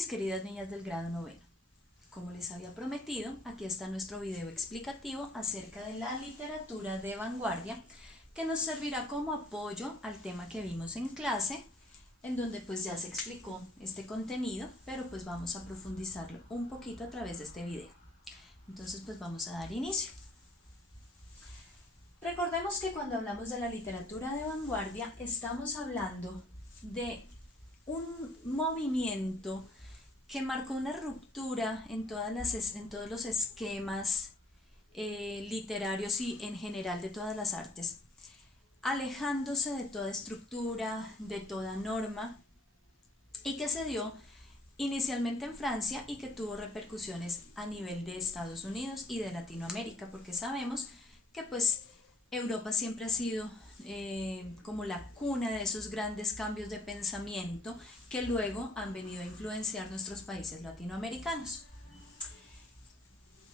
mis queridas niñas del grado noveno. Como les había prometido, aquí está nuestro video explicativo acerca de la literatura de vanguardia, que nos servirá como apoyo al tema que vimos en clase, en donde pues ya se explicó este contenido, pero pues vamos a profundizarlo un poquito a través de este video. Entonces pues vamos a dar inicio. Recordemos que cuando hablamos de la literatura de vanguardia estamos hablando de un movimiento que marcó una ruptura en todos los esquemas literarios y en general de todas las artes, alejándose de toda estructura, de toda norma, y que se dio inicialmente en Francia y que tuvo repercusiones a nivel de Estados Unidos y de Latinoamérica, porque sabemos que pues Europa siempre ha sido como la cuna de esos grandes cambios de pensamiento que luego han venido a influenciar nuestros países latinoamericanos.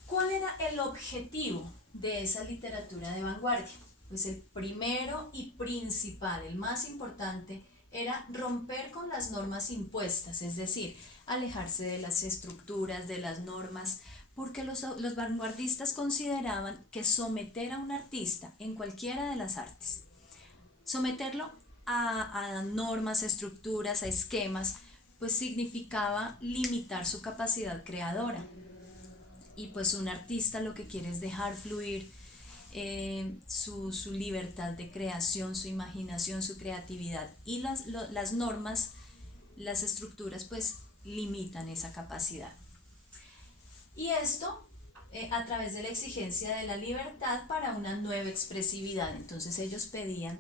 ¿Cuál era el objetivo de esa literatura de vanguardia? Pues el primero y principal, el más importante, era romper con las normas impuestas, es decir, alejarse de las estructuras, de las normas, porque los vanguardistas consideraban que someter a un artista en cualquiera de las artes, someterlo a normas, a estructuras, a esquemas, pues significaba limitar su capacidad creadora. Y pues un artista lo que quiere es dejar fluir su libertad de creación, su imaginación, su creatividad. Y las normas, las estructuras, pues limitan esa capacidad. Y esto a través de la exigencia de la libertad para una nueva expresividad. Entonces ellos pedían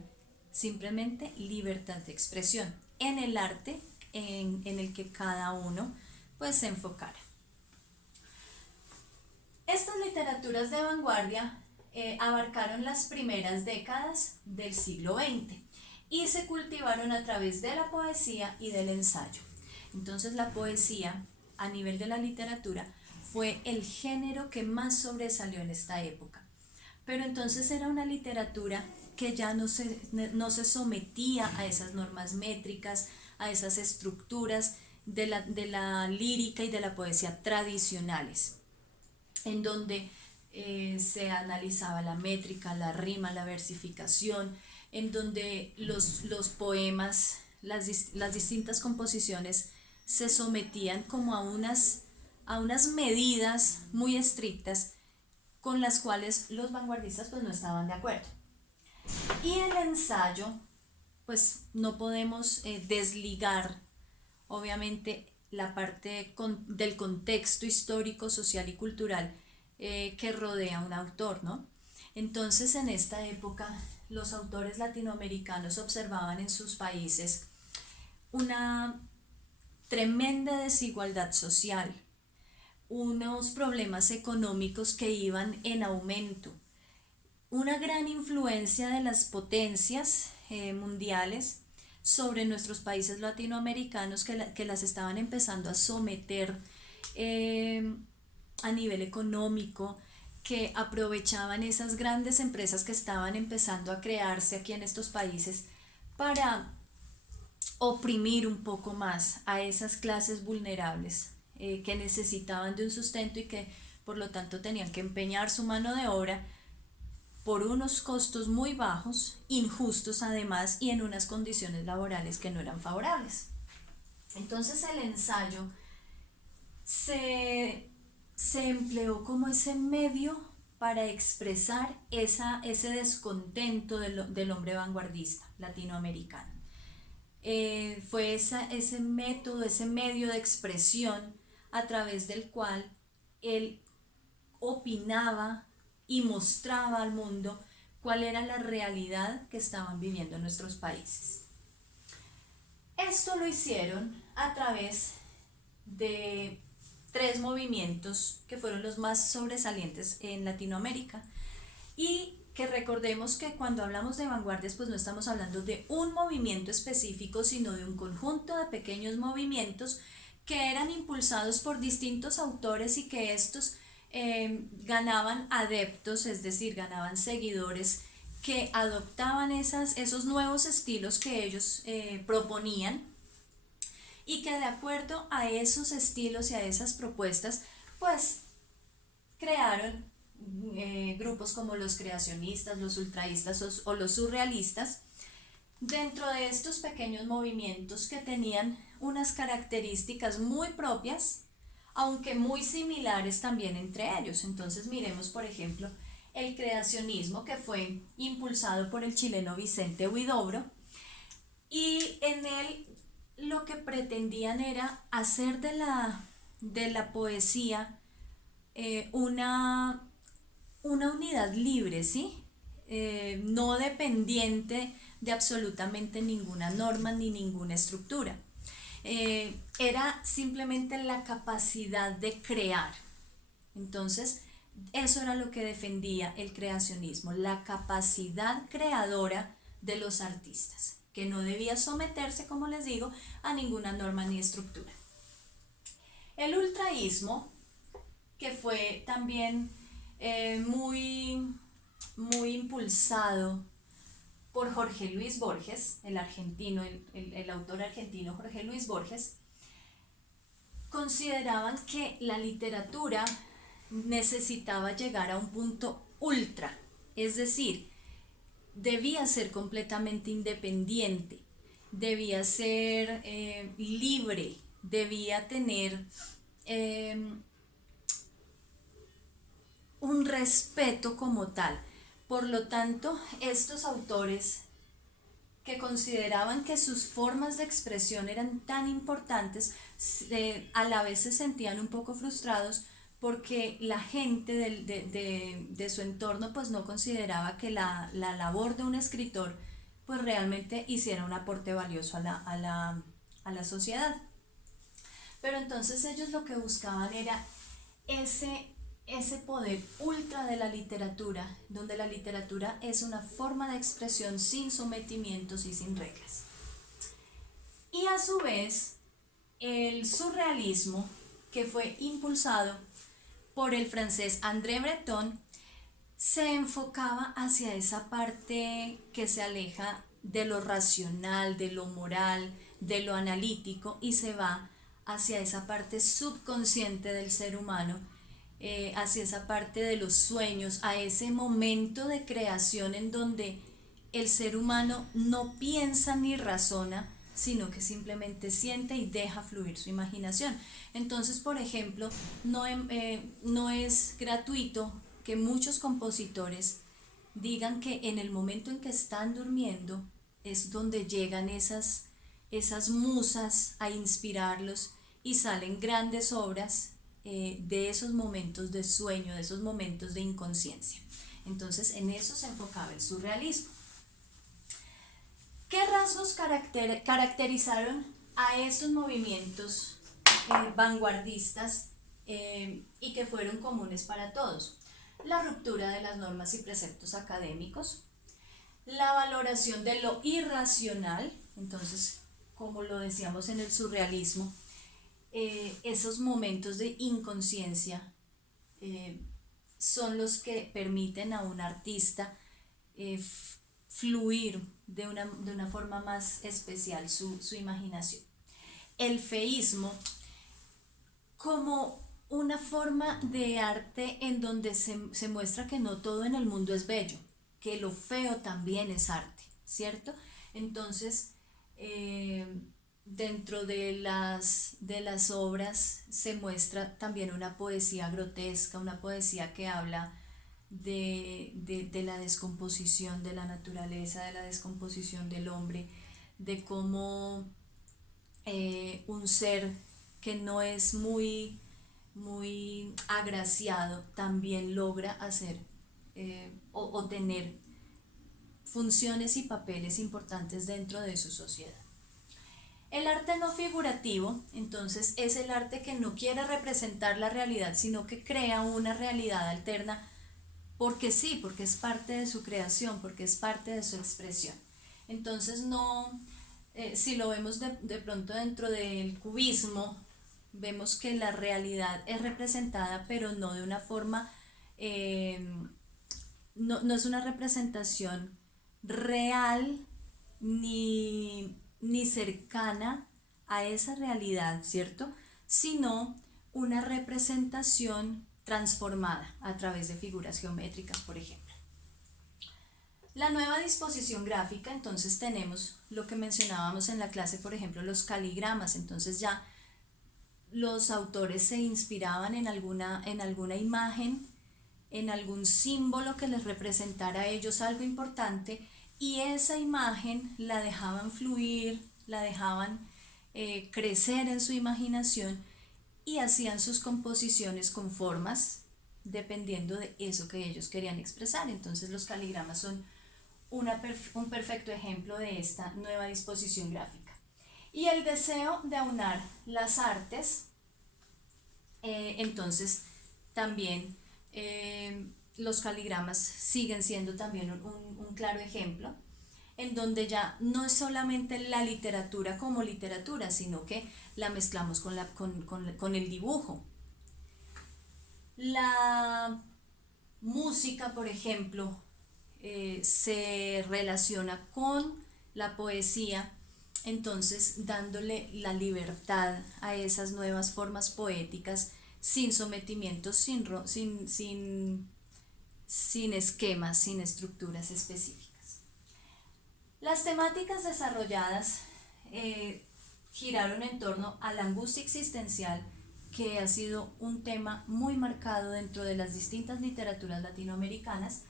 simplemente libertad de expresión en el arte en el que cada uno pues se enfocara. Estas literaturas de vanguardia abarcaron las primeras décadas del siglo XX y se cultivaron a través de la poesía y del ensayo. Entonces la poesía a nivel de la literatura fue el género que más sobresalió en esta época. Pero entonces era una literatura que ya no se sometía a esas normas métricas, a esas estructuras de la lírica y de la poesía tradicionales, en donde se analizaba la métrica, la rima, la versificación, en donde los poemas, las distintas composiciones se sometían como a unas medidas muy estrictas con las cuales los vanguardistas pues no estaban de acuerdo. Y el ensayo, pues no podemos desligar obviamente la parte del contexto histórico, social y cultural que rodea a un autor, ¿no? Entonces en esta época los autores latinoamericanos observaban en sus países una tremenda desigualdad social, unos problemas económicos que iban en aumento, una gran influencia de las potencias mundiales sobre nuestros países latinoamericanos que las estaban empezando a someter a nivel económico, que aprovechaban esas grandes empresas que estaban empezando a crearse aquí en estos países para oprimir un poco más a esas clases vulnerables que necesitaban de un sustento y que por lo tanto tenían que empeñar su mano de obra por unos costos muy bajos, injustos además, y en unas condiciones laborales que no eran favorables. Entonces el ensayo se empleó como ese medio para expresar ese descontento del hombre vanguardista latinoamericano. Fue ese método, ese medio de expresión a través del cual él opinaba y mostraba al mundo cuál era la realidad que estaban viviendo nuestros países. Esto lo hicieron a través de tres movimientos que fueron los más sobresalientes en Latinoamérica, y que recordemos que cuando hablamos de vanguardias pues no estamos hablando de un movimiento específico, sino de un conjunto de pequeños movimientos que eran impulsados por distintos autores y que estos ganaban adeptos, es decir, ganaban seguidores que adoptaban esos nuevos estilos que ellos proponían, y que de acuerdo a esos estilos y a esas propuestas, pues crearon grupos como los creacionistas, los ultraístas o los surrealistas, dentro de estos pequeños movimientos que tenían unas características muy propias, aunque muy similares también entre ellos. Entonces miremos, por ejemplo, el creacionismo, que fue impulsado por el chileno Vicente Huidobro, y en él lo que pretendían era hacer de la poesía una unidad libre, ¿sí? No dependiente de absolutamente ninguna norma ni ninguna estructura. Era simplemente la capacidad de crear. Entonces, eso era lo que defendía el creacionismo, la capacidad creadora de los artistas, que no debía someterse, como les digo, a ninguna norma ni estructura. El ultraísmo, que fue también muy impulsado por Jorge Luis Borges, el argentino, el autor argentino Jorge Luis Borges, consideraban que la literatura necesitaba llegar a un punto ultra, es decir, debía ser completamente independiente, debía ser libre, debía tener un respeto como tal. Por lo tanto, estos autores que consideraban que sus formas de expresión eran tan importantes, a la vez se sentían un poco frustrados porque la gente de su entorno pues no consideraba que la labor de un escritor pues realmente hiciera un aporte valioso a la sociedad. Pero entonces ellos lo que buscaban era ese poder ultra de la literatura, donde la literatura es una forma de expresión sin sometimientos y sin reglas. Y a su vez, el surrealismo, que fue impulsado por el francés André Breton, se enfocaba hacia esa parte que se aleja de lo racional, de lo moral, de lo analítico, y se va hacia esa parte subconsciente del ser humano, hacia esa parte de los sueños, a ese momento de creación en donde el ser humano no piensa ni razona, sino que simplemente siente y deja fluir su imaginación. Entonces, por ejemplo, no es gratuito que muchos compositores digan que en el momento en que están durmiendo es donde llegan esas musas a inspirarlos y salen grandes obras de esos momentos de sueño, de esos momentos de inconsciencia. Entonces, en eso se enfocaba el surrealismo. ¿Qué rasgos caracterizaron a estos movimientos vanguardistas y que fueron comunes para todos? La ruptura de las normas y preceptos académicos, la valoración de lo irracional. Entonces, como lo decíamos en el surrealismo, esos momentos de inconsciencia son los que permiten a un artista fluir de una forma más especial su imaginación. El feísmo, como una forma de arte en donde se muestra que no todo en el mundo es bello, que lo feo también es arte, ¿cierto? Entonces, dentro de las obras se muestra también una poesía grotesca, una poesía que habla de la descomposición de la naturaleza, de la descomposición del hombre, de cómo un ser que no es muy agraciado también logra hacer o tener funciones y papeles importantes dentro de su sociedad. El arte no figurativo, entonces, es el arte que no quiere representar la realidad, sino que crea una realidad alterna porque sí, porque es parte de su creación, porque es parte de su expresión. Entonces si lo vemos de pronto dentro del cubismo, vemos que la realidad es representada, pero no de una forma, no es una representación real ni cercana a esa realidad, ¿cierto? Sino una representación transformada a través de figuras geométricas, por ejemplo. La nueva disposición gráfica, entonces tenemos lo que mencionábamos en la clase, por ejemplo, los caligramas. Entonces ya los autores se inspiraban en alguna imagen, en algún símbolo que les representara a ellos algo importante, y esa imagen la dejaban fluir, la dejaban crecer en su imaginación y hacían sus composiciones con formas dependiendo de eso que ellos querían expresar. Entonces los caligramas son un perfecto ejemplo de esta nueva disposición gráfica. Y el deseo de aunar las artes, entonces también los caligramas siguen siendo también un claro ejemplo, en donde ya no es solamente la literatura como literatura, sino que la mezclamos con el dibujo. La música, por ejemplo, se relaciona con la poesía, entonces dándole la libertad a esas nuevas formas poéticas sin sometimientos, sin esquemas, sin estructuras específicas. Las temáticas desarrolladas giraron en torno a la angustia existencial, que ha sido un tema muy marcado dentro de las distintas literaturas latinoamericanas,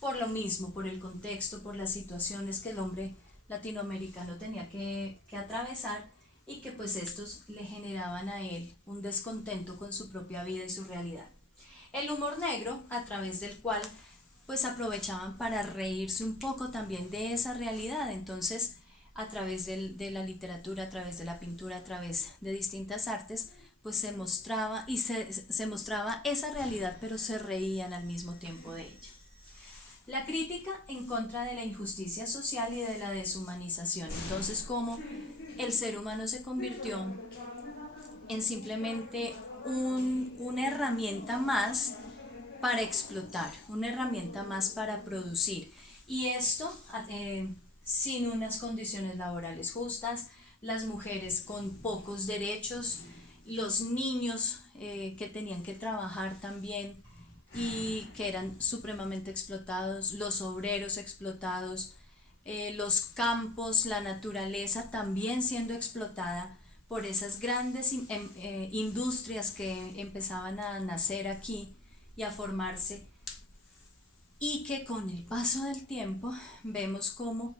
por lo mismo, por el contexto, por las situaciones que el hombre latinoamericano tenía que atravesar, y que pues estos le generaban a él un descontento con su propia vida y su realidad. El humor negro, a través del cual pues aprovechaban para reírse un poco también de esa realidad. Entonces, a través de la literatura, a través de la pintura, a través de distintas artes, pues se mostraba esa realidad, pero se reían al mismo tiempo de ella. La crítica en contra de la injusticia social y de la deshumanización. Entonces, cómo el ser humano se convirtió en simplemente una herramienta más para explotar, una herramienta más para producir. Y esto sin unas condiciones laborales justas, las mujeres con pocos derechos, los niños que tenían que trabajar también y que eran supremamente explotados, los obreros explotados, los campos, la naturaleza también siendo explotada por esas grandes industrias que empezaban a nacer aquí y a formarse, y que con el paso del tiempo vemos cómo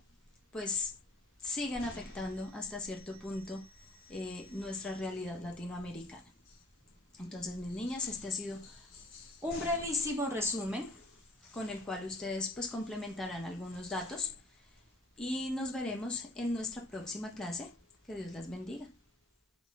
pues siguen afectando hasta cierto punto nuestra realidad latinoamericana. Entonces, mis niñas, este ha sido un brevísimo resumen con el cual ustedes pues complementarán algunos datos, y nos veremos en nuestra próxima clase. Que Dios las bendiga.